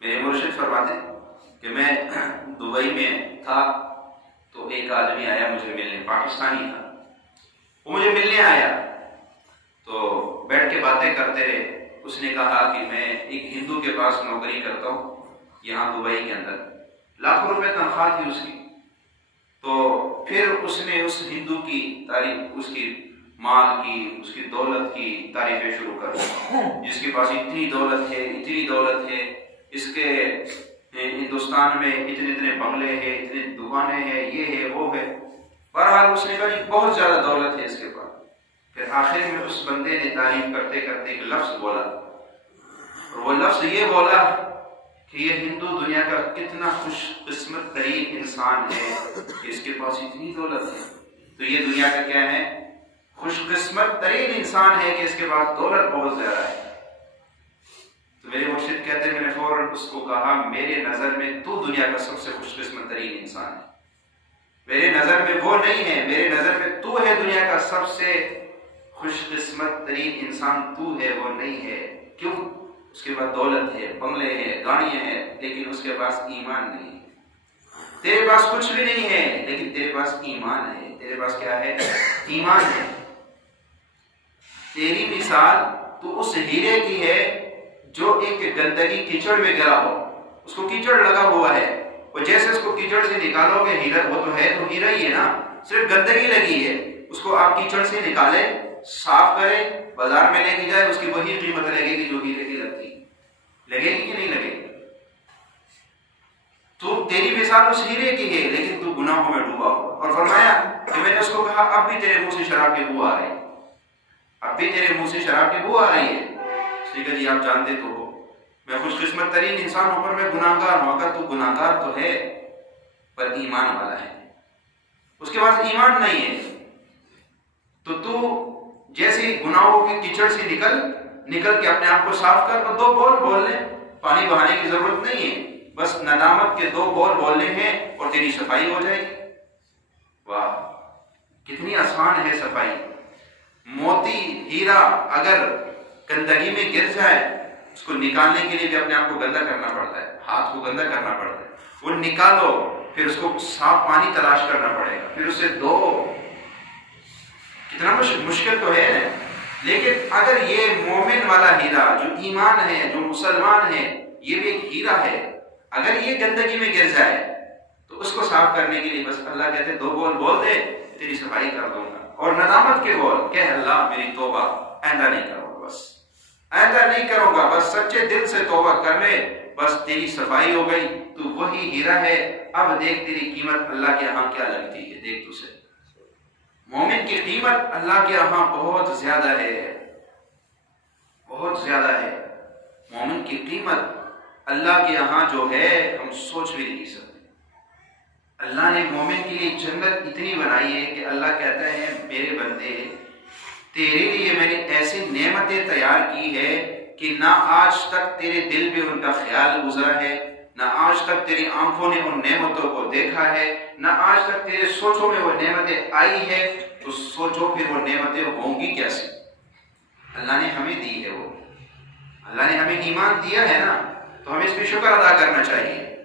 میرے مرشد فرماتے کہ میں دبئی میں تھا تو ایک آدمی آیا مجھے ملنے، پاکستانی تھا، وہ مجھے ملنے آیا تو بیٹھ کے باتیں کرتے رہے۔ اس نے کہا کہ میں ایک ہندو کے پاس نوکری کرتا ہوں یہاں دبئی کے اندر، لاکھوں روپے تنخواہ تھی اس کی۔ تو پھر اس نے اس ہندو کی تعریف، اس کی مال کی، اس کی دولت کی تعریفیں شروع کر دی، جس کے پاس اتنی دولت ہے، اتنی دولت ہے، اس کے ہندوستان میں اتنے اتنے بنگلے ہیں، اتنے دکانیں ہیں، یہ ہے وہ ہے۔ بہرحال اس نے کہا جی بہت زیادہ دولت ہے اس کے پاس۔ پھر آخر میں اس بندے نے تعریف کرتے کرتے ایک لفظ بولا، اور وہ لفظ یہ بولا کہ یہ ہندو دنیا کا کتنا خوش قسمت ترین انسان ہے کہ اس کے پاس اتنی دولت ہے۔ تو یہ دنیا کا کیا ہے؟ خوش قسمت ترین انسان ہے کہ اس کے پاس دولت بہت زیادہ ہے۔ تو میرے مرشد کہتے ہیں میں نے فوراً اس کو کہا میرے نظر میں تو دنیا کا سب سے خوش قسمت ترین انسان ہے، میرے نظر میں وہ نہیں ہے، میرے نظر میں تو ہے دنیا کا سب سے خوش قسمت ترین انسان، تو ہے وہ نہیں ہے۔ کیوں؟ اس کے پاس دولت ہے، بنگلے ہیں، گاڑیاں ہیں، لیکن اس کے پاس ایمان نہیں ہے۔ تیرے پاس کچھ بھی نہیں ہے لیکن تیرے پاس ایمان ہے۔ تیرے پاس کیا ہے؟ ایمان ہے۔ تیری مثال تو اس ہیرے کی ہے جو ایک گندگی کیچڑ میں گرا ہو، اس کو کیچڑ لگا ہوا ہے، اور جیسے اس کو کیچڑ سے نکالو گے ہیرا، وہ تو ہے تو ہیرا ہی ہے نا، صرف گندگی لگی ہے۔ اس کو آپ کیچڑ سے نکالے، صاف کرے، بازار میں لے کے جائے، اس کی وہی قیمت لگے گی جو ہیرے کی لگتی، لگے گی کہ نہیں لگے گی؟ تو تیری مثال اس ہیرے کی ہے لیکن تو گناہوں میں ڈوبا ہو۔ اور فرمایا کہ میں نے اس کو کہا اب بھی تیرے منہ سے شراب کی بو آ رہی ہے، اب بھی تیرے منہ سے شراب کی بو آ رہی ہے۔ اس نے کہا جی آپ جانتے تو ہو میں خوش قسمت ترین انسان ہوں پر میں گناہ گار ہوں۔ اگر تو گناہ گار تو ہے پر ایمان والا ہے، اس کے پاس ایمان نہیں ہے، تو جیسے گناہوں کے کیچڑ سے نکل کے اپنے آپ کو صاف کر، تو دو بول بول لیں، پانی بہانے کی ضرورت نہیں ہے، بس ندامت کے دو بول بولنے ہیں اور تیری صفائی ہو جائے گی۔ واہ کتنی آسان ہے صفائی۔ موتی ہیرا اگر گندگی میں گر جائے، اس کو نکالنے کے لیے بھی اپنے آپ کو گندا کرنا پڑتا ہے، ہاتھ کو گندا کرنا پڑتا ہے، وہ نکالو پھر اس کو صاف پانی تلاش کرنا پڑے گا، پھر اسے دو، کتنا مشکل تو ہے۔ لیکن اگر یہ مومن والا ہیرا جو ایمان ہے، جو مسلمان ہے، یہ بھی ایک ہیرا ہے، اگر یہ گندگی میں گر جائے تو اس کو صاف کرنے کے لیے بس اللہ کہتے ہیں دو بول بول دے تیری صفائی کر دوں گا، اور ندامت کے بول کہ اللہ میری توبہ، آئندہ نہیں کروں گا، بس آئندہ نہیں کروں گا، بس سچے دل سے توبہ کر لے، بس تیری صفائی ہو گئی، تو وہی ہیرا ہے۔ اب دیکھ تیری قیمت اللہ کے ہاں کیا لگتی ہے، دیکھ تجھے مومن کی قیمت اللہ کے ہاں بہت زیادہ ہے، بہت زیادہ ہے۔ مومن کی قیمت اللہ کے ہاں جو ہے ہم سوچ بھی نہیں سکتے۔ اللہ نے مومن کے لیے جنت اتنی بنائی ہے کہ اللہ کہتا ہے میرے بندے تیرے لیے میں نے ایسی نعمتیں تیار کی ہے کہ نہ آج تک تیرے دل پہ ان کا خیال گزرا ہے، نہ آج تک تیری آنکھوں نے ان نعمتوں کو دیکھا ہے، نہ آج تک تیرے سوچوں میں وہ نعمتیں آئی ہے، تو سوچو پھر وہ نعمتیں ہوں گی کیسے؟ اللہ نے ہمیں دی ہے، وہ اللہ نے ہمیں ایمان دیا ہے نا، تو ہمیں اس پہ شکر ادا کرنا چاہیے۔